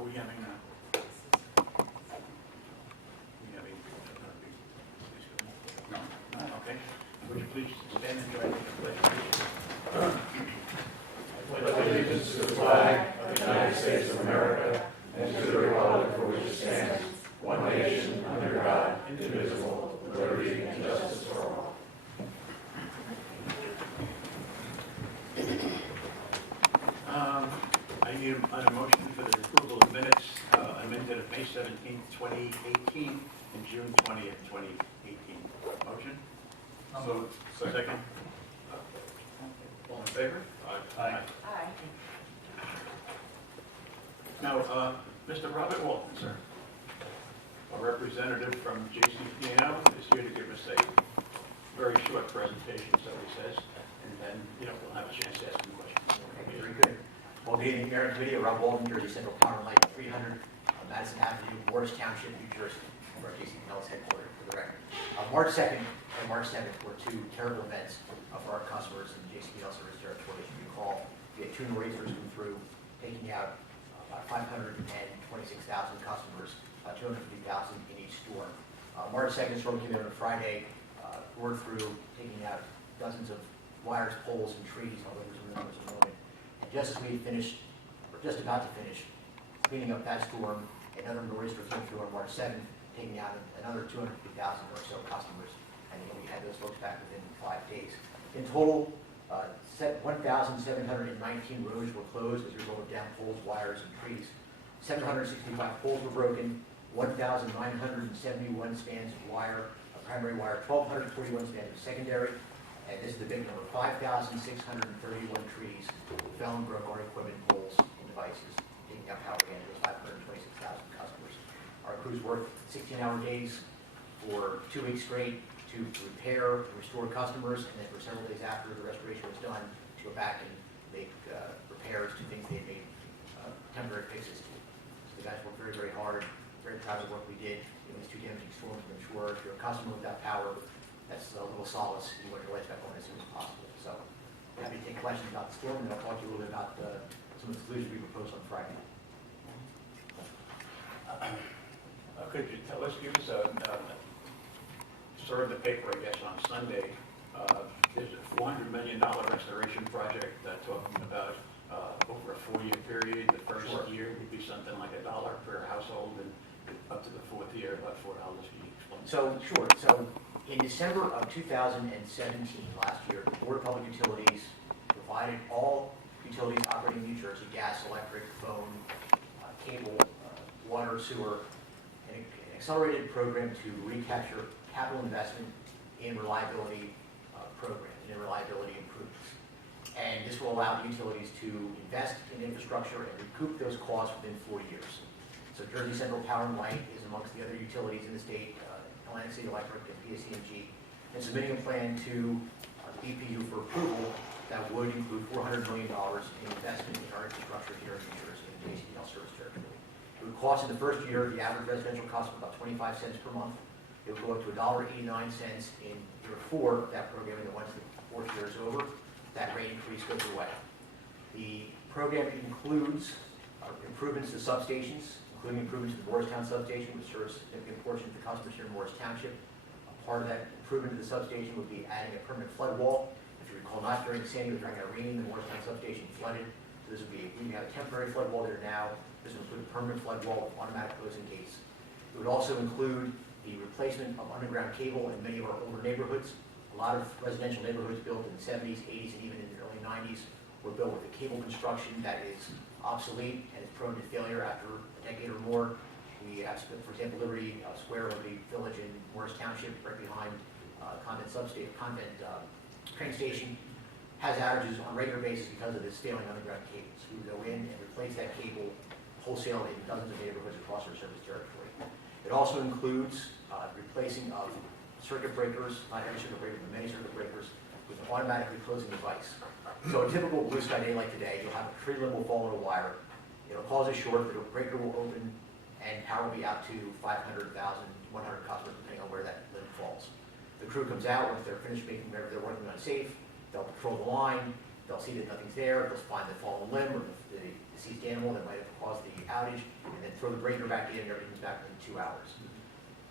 Are we having no, okay. Would you please stand and try to pledge Allegiance to the flag of the United States of America and to the republic for which it stands, one nation, under God, indivisible, with liberty and justice for all. I need a motion for the approval of minutes amended of May 17th, 2018 and June 20th, 2018. Motion? So, Second? All in favor? Aye. Aye. Now, Mr. Robert Walton, sir, a representative from JCP&L, is here to give us a very short presentation, so he says, and then, we'll have a chance to ask him questions. Okay, very good. Well, good evening, Mayor and Committee. Rob Walton, Jersey Central Power and Light, 300 Madison Avenue, Morris Township, New Jersey, where JCP&L is headquartered, for the record. March 2nd and March 7th were two terrible events for our customers in JCP&L service territory. As you recall, we had two nor'easters come through, taking out about 526,000 customers, 250,000 in each storm. March 2nd storm came in on a Friday, roared through, taking out dozens of wires, poles, and trees, although there's some numbers in a moment. And just as we finished, or just about to finish, cleaning up that storm, another nor'easter came through on March 7th, taking out another 250,000 or so customers, and we had those folks back within 5 days. In total, 1,719 roads were closed as a result of downed poles, wires, and trees. 765 poles were broken, 1,971 spans of wire, primary wire, 1,241 spans of secondary, and this is the big number, 5,631 trees fell and broke our equipment, poles, and devices, taking out power again to those 526,000 customers. Our crews worked 16-hour days for 2 weeks straight to repair and restore customers, and then for several days after the restoration was done, to go back and make repairs to things they had made temporary fixes to. So the guys worked very, very hard, very proud of the work we did in these two damaging storms to ensure if you're a customer without power, that's a little solace. You want your lights back on as soon as possible. So I'm happy to take questions about the storm, and I'll talk to you a little bit about some of the solutions we proposed on Friday. Could you tell us, give us sort of the paper, I guess, on Sunday, there's a $400 million restoration project talking about over a 4-year period. The first year would be something like $1 per household, and up to the 4th year, about $4. Can you explain? So, sure. So in December of 2017, last year, the Board of Public Utilities provided all utilities operating in New Jersey, gas, electric, phone, cable, water, sewer, an accelerated program to recapture capital investment in reliability programs, in reliability improvements. And this will allow utilities to invest in infrastructure and recoup those costs within 4 years. So Jersey Central Power and Light is amongst the other utilities in the state, Atlantic City Electric and PSE&G, and submitting a plan to the BPU for approval that would include $400 million in investment in our infrastructure here in New Jersey and the JCP&L service territory. It would cost in the first year, the average residential cost of about 25 cents per month. It would go up to $1.89 in year 4 of that program, and then once the 4th year is over, that rate increase goes away. The program includes improvements to substations, including improvements to the Morristown substation, which serves a significant portion of the customers here in Morris Township. A part of that improvement to the substation would be adding a permanent flood wall. If you recall, not during Sandy, but during Irene, the Morristown substation flooded. So this would be, we have a temporary flood wall there now. This would include a permanent flood wall with automatic closing gates. It would also include the replacement of underground cable in many of our older neighborhoods. A lot of residential neighborhoods built in the 70s, 80s, and even in the early 90s were built with a cable construction that is obsolete and is prone to failure after a decade or more. We have, for example, Liberty Square, Liberty Village in Morris Township, right behind Convent train station, has outages on a regular basis because of this failing underground cables. We would go in and replace that cable wholesale in dozens of neighborhoods across our service territory. It also includes replacing of circuit breakers, not every circuit breaker, but many circuit breakers, with an automatically closing device. So a typical blue sky day like today, you'll have a tree limb will fall in a wire, it'll cause a short, the breaker will open, and power will be out to 500,000, 100 customers, depending on where that limb falls. The crew comes out, once they're finished making whatever they're working on safe, they'll patrol the line, they'll see that nothing's there, they'll find the fallen limb or the deceased animal that might have caused the outage, and then throw the breaker back in, and everything's back in 2 hours.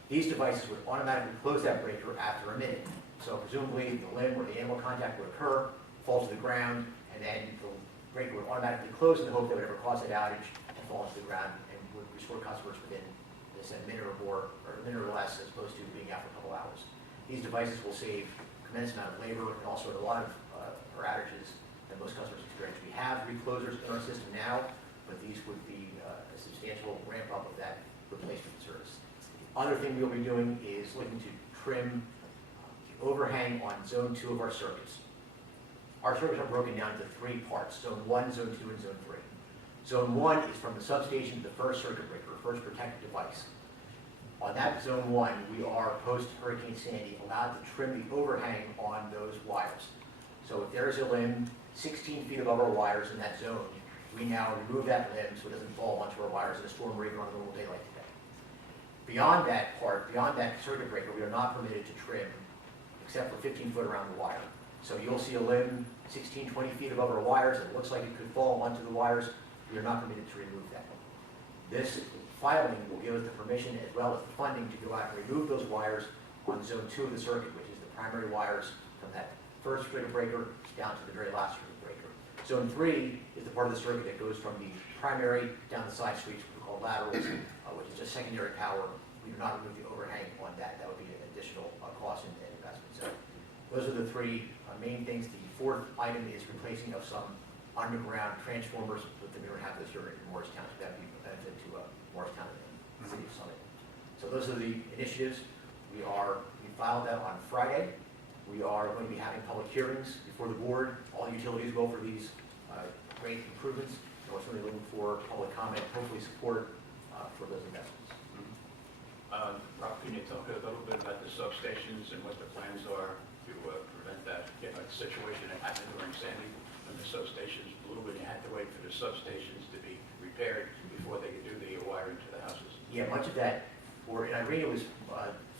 These devices would automatically close that breaker after a minute. So presumably the limb or the animal contact would occur, fall to the ground, and then the breaker would automatically close in the hope that whatever caused that outage and fall to the ground and would restore customers within a minute or more, or a minute or less, as opposed to being out for a couple hours. These devices will save a tremendous amount of labor and also a lot of our outages that most customers experience. We have reclosers in our system now, but these would be a substantial ramp up of that replacement service. The other thing we'll be doing is looking to trim the overhang on zone 2 of our circuits. Our circuits are broken down into 3 parts, zone 1, zone 2, and zone 3. Zone 1 is from the substation to the first circuit breaker, first protected device. On that zone 1, we are, post-Hurricane Sandy, allowed to trim the overhang on those wires. So if there's a limb 16 feet above our wires in that zone, we now remove that limb so it doesn't fall onto our wires in a storm or even on a normal day like today. Beyond that part, beyond that circuit breaker, we are not permitted to trim except for 15 foot around the wire. So you'll see a limb 16, 20 feet above our wires, and it looks like it could fall onto the wires. We are not permitted to remove that. This filing will give us the permission as well as the funding to go out and remove those wires on zone 2 of the circuit, which is the primary wires from that first circuit breaker down to the very last circuit breaker. Zone 3 is the part of the circuit that goes from the primary down the side streets, which we call laterals, which is just secondary power. We do not remove the overhang on that. That would be an additional cost and investment. So those are the 3 main things. The 4th item is replacing of some underground transformers, but we don't have this here in Morristown, so that would be a benefit to Morristown and the city of Summit. So those are the initiatives. We filed that on Friday. We are going to be having public hearings before the board. All utilities will for these great improvements. And we're certainly looking for public comment, hopefully support for those investments. Rob, can you talk a little bit about the substations and what the plans are to prevent that situation that happened during Sandy when the substations blew and you had to wait for the substations to be repaired before they could do the wiring to the houses? Yeah, much of that, in Irene, it was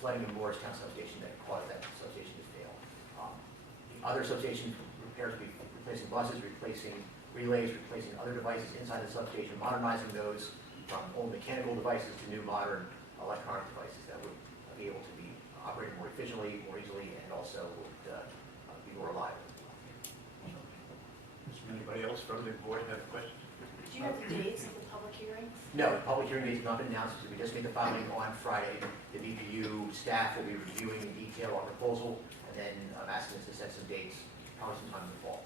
flooding in Morristown substation that caused that substation to fail. The other substation repairs will be replacing buses, replacing relays, replacing other devices inside the substation, modernizing those from old mechanical devices to new modern electronic devices that would be able to be operated more efficiently, more easily, and also would be more reliable. Anybody else from the board have questions? Do you have the dates of the public hearings? No, the public hearing dates have not been announced. We just made the filing on Friday. The BPU staff will be reviewing in detail our proposal, and then asking us to set some dates, probably sometime in the fall.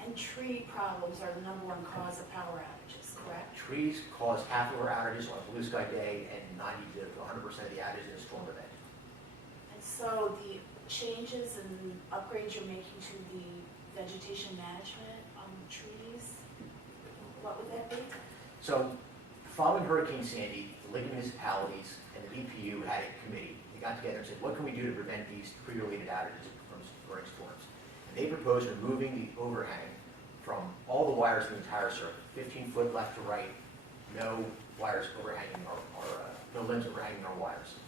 And tree problems are the #1 cause of power outages, correct? Trees cause half of our outages on a blue sky day and 90 to 100% of the outages in a storm event. And so the changes and upgrades you're making to the vegetation management on trees, what would that be? So, following Hurricane Sandy, the League of Municipalities and the BPU had a committee. They got together and said, what can we do to prevent these tree-related outages from occurring storms? And they proposed removing the overhang from all the wires in the entire circuit, 15 foot left to right, no wires overhanging no limbs overhanging our wires.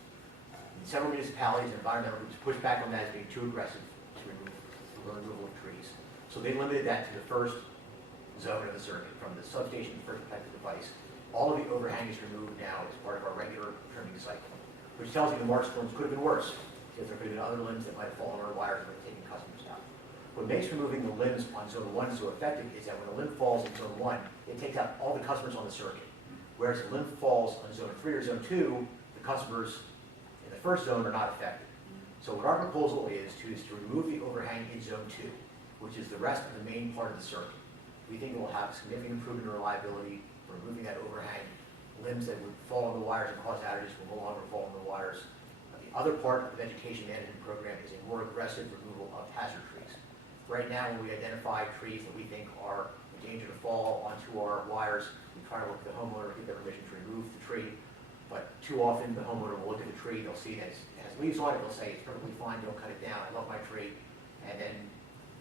And several municipalities and environmental groups pushed back on that as being too aggressive to remove the removal of trees. So they limited that to the first zone of the circuit, from the substation to the first protected device. All of the overhang is removed now as part of our regular trimming cycle, which tells you the March storms could have been worse, because there could have been other limbs that might have fallen on our wires and would have taken customers out. What makes removing the limbs on zone 1 so effective is that when a limb falls in zone 1, it takes out all the customers on the circuit. Whereas if a limb falls on zone 3 or zone 2, the customers in the first zone are not affected. So what our proposal is to remove the overhang in zone 2, which is the rest of the main part of the circuit. We think it will have significant improvement in reliability. Removing that overhang, limbs that would fall on the wires and cause outages will no longer fall on the wires. The other part of the vegetation management program is a more aggressive removal of hazard trees. Right now, when we identify trees that we think are in danger to fall onto our wires, we try to work with the homeowner to get their permission to remove the tree. But too often, the homeowner will look at the tree, they'll see that it has leaves on it, they'll say, it's perfectly fine, don't cut it down, I love my tree. And then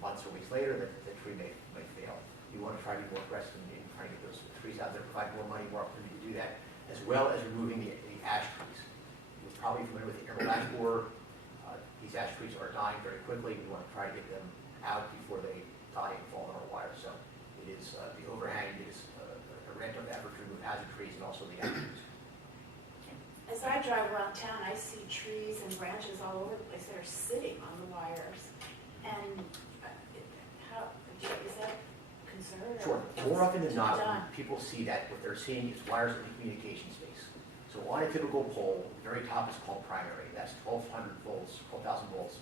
months or weeks later, the tree may fail. We want to try to be more aggressive in trying to get those trees out there, provide more money, more opportunity to do that, as well as removing the ash trees. You're probably familiar with the emerald ash borer. These ash trees are dying very quickly. We want to try to get them out before they die and I drive around town, I see trees and branches all over the place that are sitting on the wires. And how, is that concerned? Sure. More often than Done. not, people see that what they're seeing is wires in the communication space. So on a typical pole, the very top is called primary. That's 1,200 volts, 12,000 volts.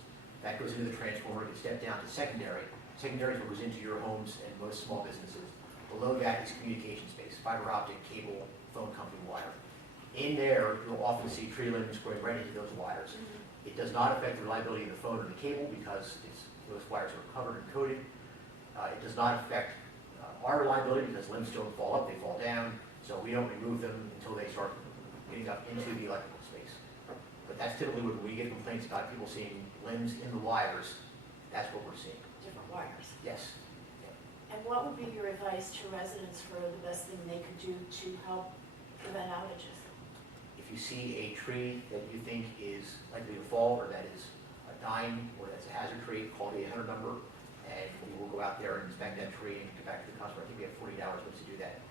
That goes into the transformer, gets stepped down to secondary. Secondary is what goes into your homes and most small businesses. Below that is communication space, fiber optic, cable, phone company wire. In there, you'll often see tree limbs going right into those wires. It does not affect the reliability of the phone or the cable because those wires are covered and coated. It does not affect our reliability because limbs don't fall up, they fall down. So we don't remove them until they start getting up into the electrical space. But that's typically when we get complaints about people seeing limbs in the wires. That's what we're seeing. Different wires. Yes. And what would be your advice to residents for the best thing they could do to help prevent outages? If you see a tree that you think is likely to fall or that is dying or that's a hazard tree, call the 800 number and we will go out there and inspect that tree and get back to the customer. I think we have 48 hours to do that.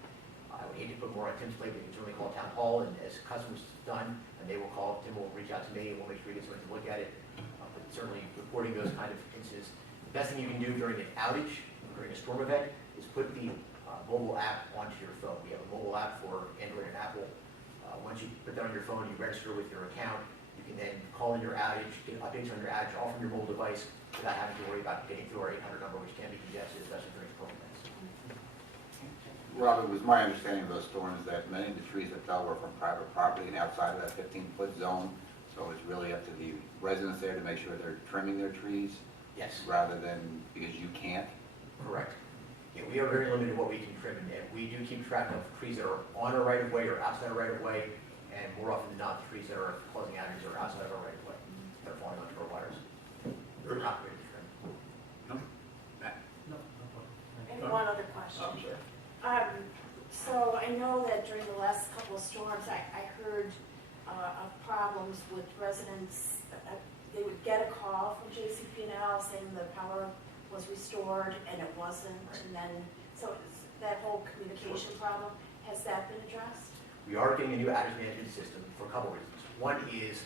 I would hate to put more on Tim's plate, but you can certainly call town hall, and as customers done, and they will call, Tim will reach out to me, and we'll make sure we get someone to look at it. But certainly reporting those kind of incidents. The best thing you can do during an outage, during a storm event, is put the mobile app onto your phone. We have a mobile app for Android and Apple. Once you put that on your phone, you register with your account. You can then call in your outage, get updates on your outage, all from your mobile device, without having to worry about getting through our 800 number, which can be congested, especially during storm events. Rob, it was my understanding of those storms that many of the trees that fell were from private property and outside of that 15-foot zone. So it's really up to the residents there to make sure they're trimming their trees Yes. rather than because you can't. Correct. Yeah, we are very limited in what we can trim, and we do keep track of trees that are on our right of way or outside our right of way, and more often than not, the trees that are causing outages are outside of our right of way. They're falling onto our wires. We're not ready to trim. No? Matt? And one other question. I'm sorry. So I know that during the last couple of storms, I heard of problems with residents. They would get a call from JCP&L saying the power was restored and it wasn't, and then, so that whole communication problem, has that been addressed? We are getting a new outage management system for a couple of reasons. One is,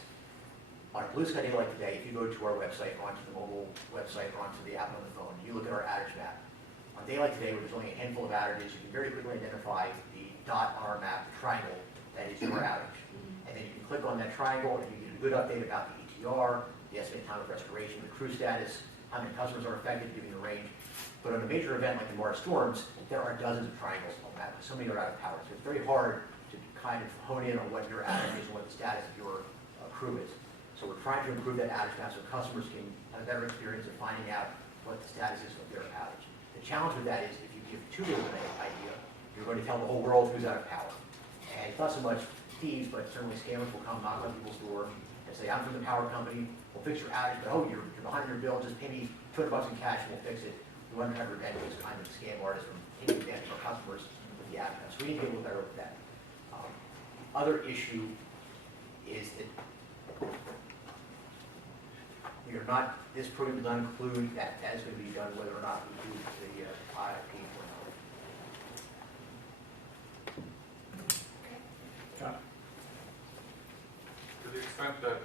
on a blue sky day like today, if you go to our website, or onto the mobile website, or onto the app on the phone, you look at our outage map. On a day like today, where there's only a handful of outages, you can very quickly identify the dot on our map, the triangle, that is your outage. And then you can click on that triangle, and you get a good update about the ETR, the estimated time of restoration, the crew status, how many customers are affected, giving the range. But on a major event like the Mars storms, there are dozens of triangles on the map. So many are out of power. So it's very hard to kind of hone in on what your outage is and what the status of your crew is. So we're trying to improve that outage map so customers can have a better experience of finding out what the status is of their outage. The challenge with that is if you give too big of an idea, you're going to tell the whole world who's out of power. And it's not so much thieves, but certainly scammers will come knock on people's door and say, I'm from the power company, we'll fix your outage, but oh, you're behind your bill, just pay me $200 in cash and we'll fix it. We want to try to prevent those kind of scam artists from taking advantage of our customers with the outage. So we need to get a little better with that. Other issue is that we are not, this program does not include that. That is going to be done whether or not we do the IIP or not. John? To the extent that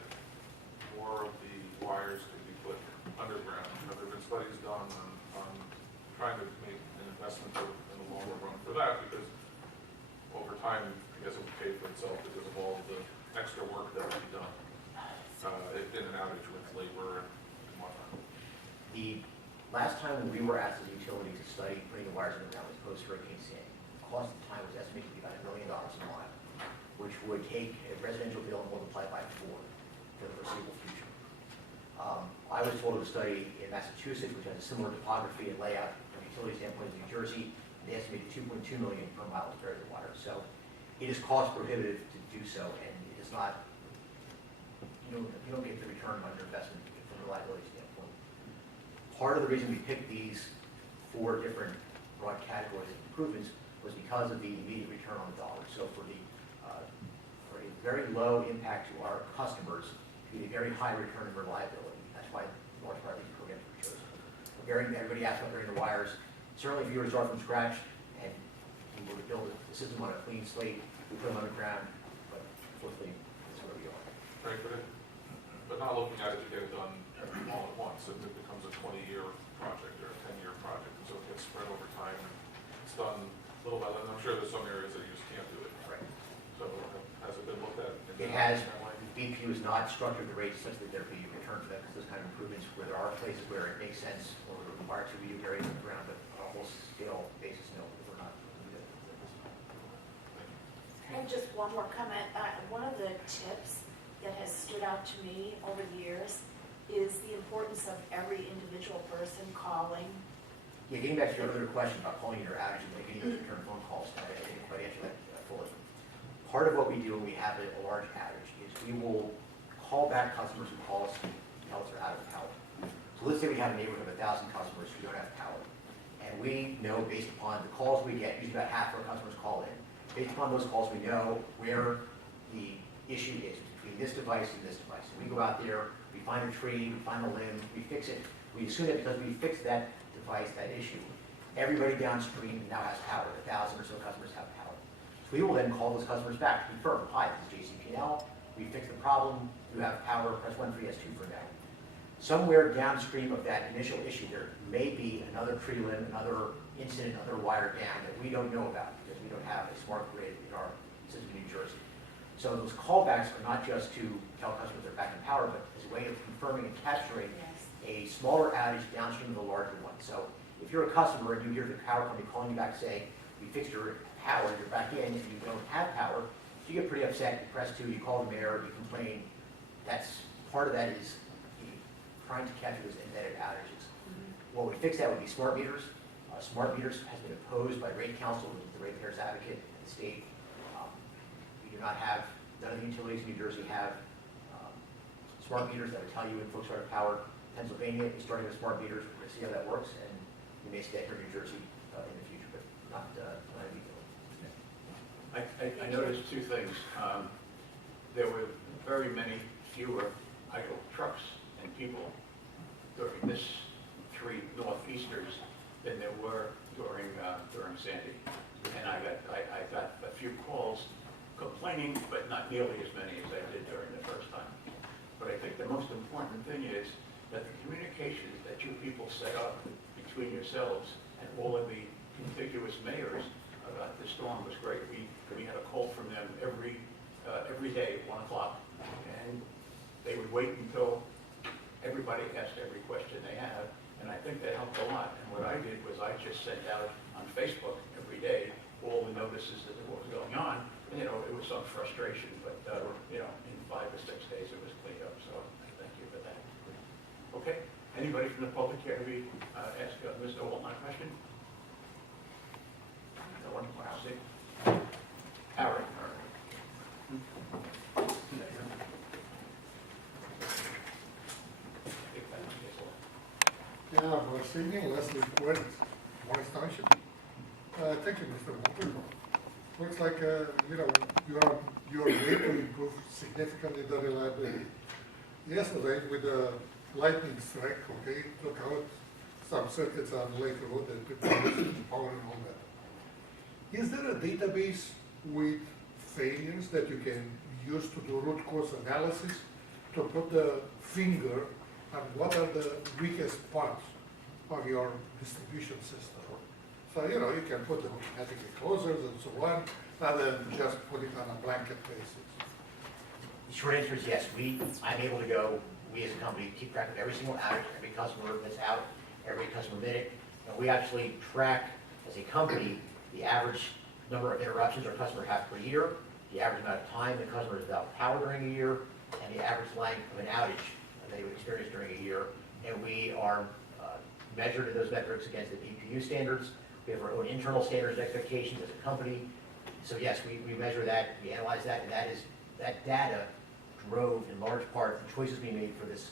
more of the wires could be put underground, have there been studies done on trying to make an investment in the longer run for that? Because over time, I guess it would pay for itself because of all the extra work that would be done in an outage with labor and whatnot. The last time when we were asked as a utility to study putting the wires underground was post-Hurricane Sandy. The cost at the time was estimated to be about $1 million a mile, which would take a residential bill and multiply it by 4 for the foreseeable future. I was told of a study in Massachusetts, which has a similar topography and layout from a utility standpoint as New Jersey. They estimated $2.2 million per mile to bury the water. So it is cost prohibitive to do so, and it is not, you don't get the return on your investment from a reliability standpoint. Part of the reason we picked these 4 different broad categories of improvements was because of the immediate return on the dollar. So for a very low impact to our customers, to be a very high return in reliability. That's why large part of these programs were chosen. Everybody asked about burying the wires. Certainly, if you were to start from scratch and you were to build the system on a clean slate, we put them underground. But unfortunately, that's where we right? But not looking at it to get it done all at once, and it becomes a 20-year project or a 10-year project, and so it gets spread over time, and it's done little by little, and I'm sure there's some areas that you just can't do it. Right. So has it been looked at? It has, BPU is not structured the rates such that there be return for that, because those kind of improvements, where there are places where it makes sense, or we're required to redo areas on the ground, but on a whole scale basis, no, we're not. And just one more comment. One of the tips that has stood out to me over the years is the importance of every individual person calling. Yeah, getting back to your earlier question about calling your outage and getting those return phone calls, I didn't quite answer that fully. Part of what we do when we have a large outage is we will call back customers who call us and tell us they're out of power. So let's say we have a neighborhood of 1,000 customers who don't have power. And we know based upon the calls we get, usually about half of our customers call in. Based upon those calls, we know where the issue is between this device and this device. And we go out there, we find a tree, we find a limb, we fix it. We assume that because we fixed that device, that issue, everybody downstream now has power. 1,000 or so customers have power. So we will then call those customers back to confirm, hi, this is JCP&L, we fixed the problem, you have power, press 1 for yes, 2 for no. Somewhere downstream of that initial issue, there may be another tree limb, another incident, another wire down that we don't know about because we don't have a smart grid in our system in New Jersey. So those callbacks are not just to tell customers they're back in power, but as a way of confirming and capturing a smaller outage downstream of the larger one. So if you're a customer and you hear the power company calling you back saying, we fixed your power, you're back in, and you don't have power, you get pretty upset, you press 2, you call the mayor, you complain. That's part of that is trying to capture those embedded outages. What would fix that would be smart meters. Smart meters has been opposed by rate council, which is the ratepayers advocate in the state. We do not have, none of the utilities in New Jersey have smart meters that would tell you when folks are out of power. Pennsylvania is starting with smart meters. We're going to see how that works, and we may see that here in New Jersey in the future, but not immediately. I noticed two things. There were very many fewer idle trucks and people during this 3 northeasters than there were during Sandy. And I got a few calls complaining, but not nearly as many as I did during the first time. But I think the most important thing is that the communications that you people set up between yourselves and all of the contiguous mayors about the storm was great. We had a call from them every day at 1 o'clock, and they would wait until everybody asked every question they had, and I think that helped a lot. And what I did was I just sent out on Facebook every day all the notices that what was going on. And, it was some frustration, but in 5 or 6 days it was cleaned up. So I thank you for that. Okay. Anybody from the public care to be ask Mr. Walton a question? No one? Wow. See? Howard. Yeah, was evening, Leslie Quinn, Morris Township. Thank you, Mr. Walton. Looks like, your way to improve significantly the reliability. Yesterday, with the lightning strike, okay, took out some circuits on Lake Road and people losing power and all that. Is there a database with failures that you can use to do root cause analysis to put the finger on what are the weakest parts of your distribution system? So, you can put the automatically closers and so on, rather than just put it on a blanket basis. The short answer is yes. I'm able to go, we as a company keep track of every single outage, every customer that's out, every customer minute. And we actually track, as a company, the average number of interruptions our customers have per year, the average amount of time the customer is without power during a year, and the average length of an outage they would experience during a year. And we are measured in those metrics against the BPU standards. We have our own internal standards and expectations as a company. So yes, we measure that, we analyze that, and that data drove in large part the choices we made for this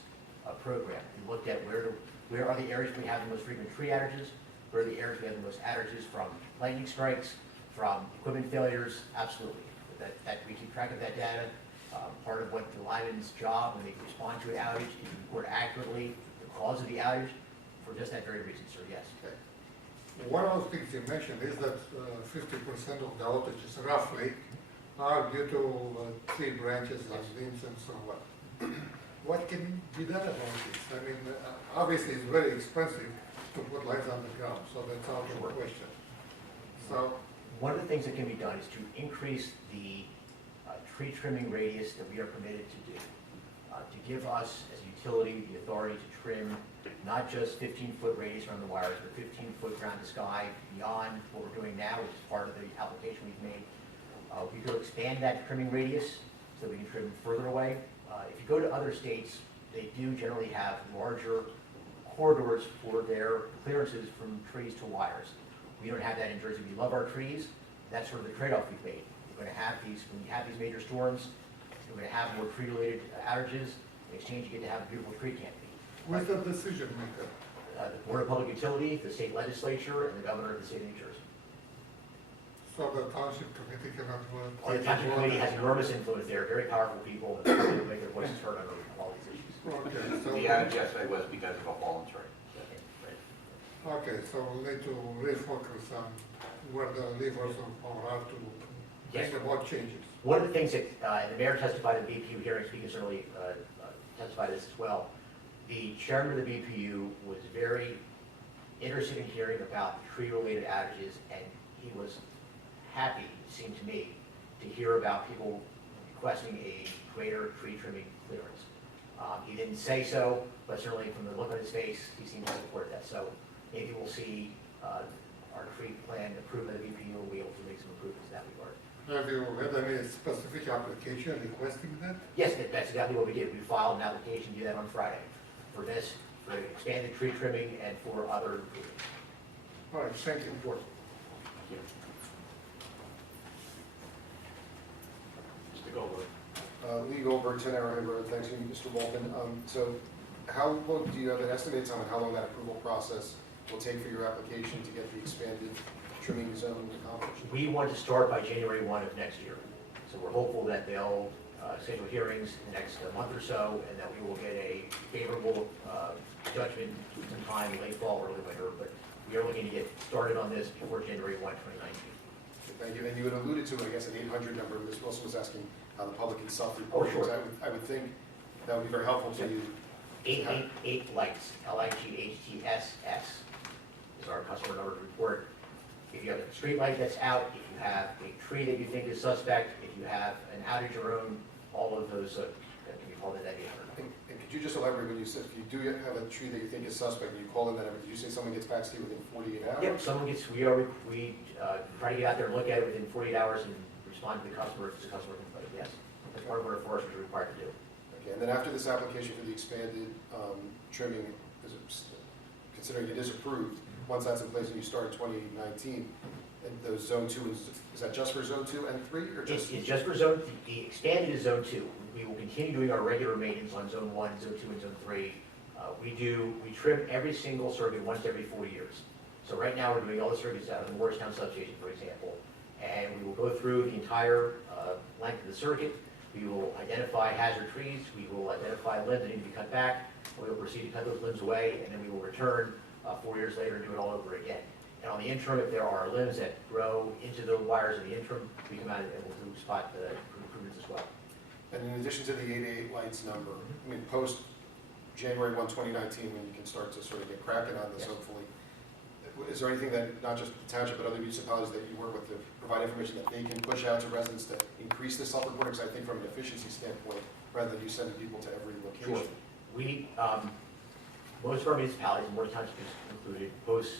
program. We looked at where are the areas we have the most frequent tree outages, where are the areas we have the most outages from lightning strikes, from equipment failures, absolutely. That we keep track of that data. Part of what the lineman's job when they respond to an outage is to report accurately the cause of the outage for just that very reason, sir, yes. Okay. One of the things you mentioned is that 50% of the outages roughly are due to tree branches and limbs and so on. What can be done about this? I mean, obviously it's very expensive to put lights on the ground, so that's out of the question. So, One of the things that can be done is to increase the tree trimming radius that we are permitted to do. To give us, as a utility, the authority to trim not just 15-foot radius around the wires, but 15-foot ground to sky beyond what we're doing now, which is part of the application we've made. We could expand that trimming radius so that we can trim further away. If you go to other states, they do generally have larger corridors for their clearances from trees to wires. We don't have that in Jersey. We love our trees. That's sort of the trade-off we've made. We're going to have these, when you have these major storms, we're going to have more tree-related outages. In exchange, you get to have a beautiful tree canopy. who's the decision maker? The Board of Public Utility, the state legislature, and the governor of the state of New Jersey. So the township committee cannot work? The township committee has enormous influence there, very powerful people, and they make their voices heard on all these issues. Okay, so, The outage yesterday was because of a fallen tree. okay, so we'll need to refocus on where the levers are to Yes. bring about changes. One of the things that, and the mayor testified at the BPU hearing, so he can certainly testify to this as well. The chairman of the BPU was very interested in hearing about the tree-related outages, and he was happy, it seemed to me, to hear about people requesting a greater tree trimming clearance. He didn't say so, but certainly from the look on his face, he seemed to support that. So maybe we'll see our tree plan approved by the BPU, and we'll be able to make some improvements in that regard. Have you had any specific application requesting that? Yes, that's exactly what we did. We filed an application, do that on Friday, for this, for expanded tree trimming and for other improvements. All right, thank you. Sure. Mr. Goldberg. Lee Goldberg, 10 Arrowhead Road. Thanks, you, Mr. Walton. So how long, do you have an estimated time on how long that approval process will take for your application to get the expanded trimming zone accomplished? We want to start by January 1 of next year. So we're hopeful that they'll schedule hearings in the next month or so, and that we will get a favorable judgment sometime late fall, early winter. But we are looking to get started on this before January 1, 2019. Thank you. And you had alluded to, I guess, an 800 number. Ms. Wilson was asking how the public can self-report. Oh, sure. I would think that would be very helpful to you. 888 lights, LIGHTSS is our customer number to report. If you have a street light that's out, if you have a tree that you think is suspect, if you have an outage or own, all of those can be called in that 800. And could you just elaborate when you said, if you do have a tree that you think is suspect and you call in that number, did you say someone gets back to you within 48 hours? Yep, someone gets, we try to get out there and look at it within 48 hours and respond to the customer if it's a customer complaint, yes. That's part of what our foresters are required to do. Okay, and then after this application for the expanded trimming, considering it is approved, once that's in place and you start in 2019, and those zone 2, is that just for zone 2 and 3, or just? It's just for zone, the expanded is zone 2. We will continue doing our regular maintenance on zone 1, zone 2, and zone 3. We trim every single circuit once every 4 years. So right now, we're doing all the circuits out of the Morristown substation, for example, and we will go through the entire length of the circuit. We will identify hazard trees, we will identify limbs that need to be cut back, and we will proceed to cut those limbs away, and then we will return 4 years later and do it all over again. And on the interim, if there are limbs that grow into the wires in the interim, we come out and we'll do spot improvements as well. And in addition to the 888 lights number, I mean, post January 1, 2019, when you can start to sort of get cracking on this, Yes. hopefully, is there anything that, not just the township, but other municipalities that you work with to provide information that they can push out to residents to increase the self-reporting? Because I think from an efficiency standpoint, rather than you sending people to every Sure. location. We, most of our municipalities, and Morris Township is included, post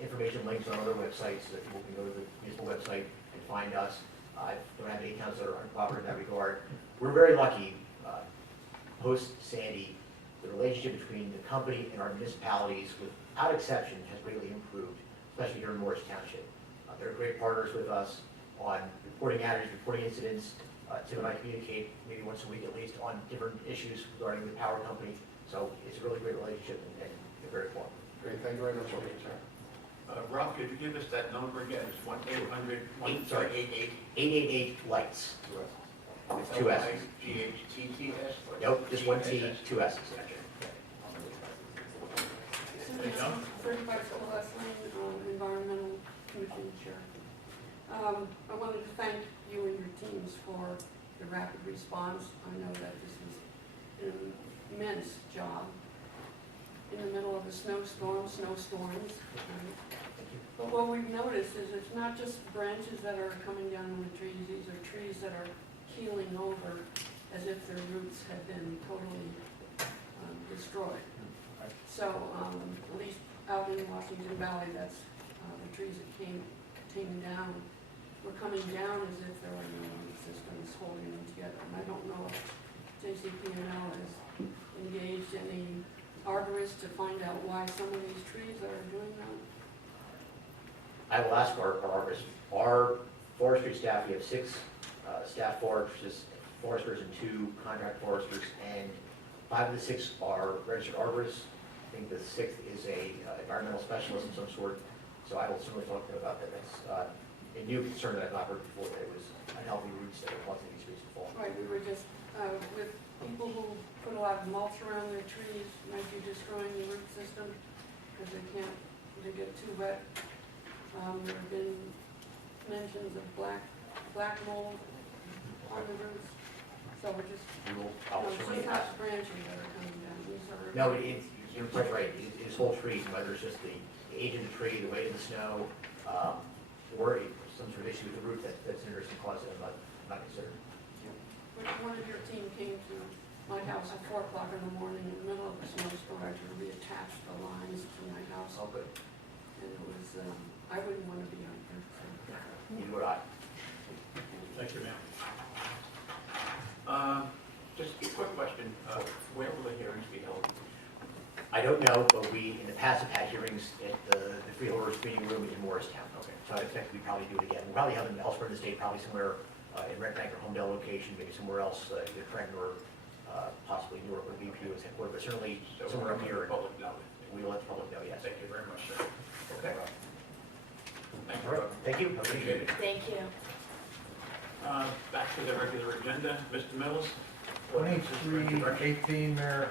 information links on other websites so that people can go to the municipal website and find us. I don't have any towns that are uncooperative in that regard. We're very lucky, post Sandy, the relationship between the company and our municipalities, without exception, has greatly improved, especially here in Morris Township. They're great partners with us on reporting outages, reporting incidents. Tim and I communicate maybe once a week at least on different issues regarding the power company. So it's a really great relationship and they're very formal. Great, thank you very much. Ralph, could you give us that number again? It's 1-800, Sorry. 888. 888 lights. It's Two S's. GHTTS? Nope, just one T, two S's. Certified School Lane, Environmental Commission Chair. I wanted to thank you and your teams for the rapid response. I know that this was an immense job in the middle of a snowstorms. But what we've noticed is it's not just branches that are coming down on the trees. These are trees that are keeling over as if their roots had been totally destroyed. So at least out in Washington Valley, that's the trees that came down were coming down as if there were no systems holding them together. And I don't know if JCP&L has engaged any arborists to find out why some of these trees are doing that. I will ask our arborists. Our forestry staff, we have 6 staff foresters and 2 contract foresters, and 5 of the 6 are registered arborists. I think the 6th is a environmental specialist of some sort. So I will certainly talk to them about that. That's a new concern that I've not heard before, that it was unhealthy roots that are causing these trees to fall. Right, we were just, with people who put a lot of mulch around their trees, might be destroying the root system because they get too wet. There have been mentions of black mold on the roots. So we're just, I will it's certainly just ask. not branches that are coming down. These are. No, you're quite right. It's whole trees, whether it's just the age of the tree, the weight of the snow, or some sort of issue with the root that's interesting cause that I'm not considering. One of your team came to my house at 4 o'clock in the morning in the middle of a snowstorm to reattach the lines to my house. Oh, good. And it was, I wouldn't want to be out there. So. Neither would I. Thank you, ma'am. Just a quick question, where will the hearings be held? I don't know, but we, in the past, have had hearings at the Freeholders Meeting Room in Morristown. Okay. So I expect we probably do it again. We'll probably have them elsewhere in the state, probably somewhere in Red Bank or Homedale location, maybe somewhere else, either Trenton or possibly Newark or BPU as headquarters, but certainly So somewhere up we'll here. let the public know. We will let the public know, yes. Thank you very much, sir. Okay. Thank All you. right, thank you. Appreciate it. Thank you. Back to the regular agenda, Mr. Mills. 2318, Mayor.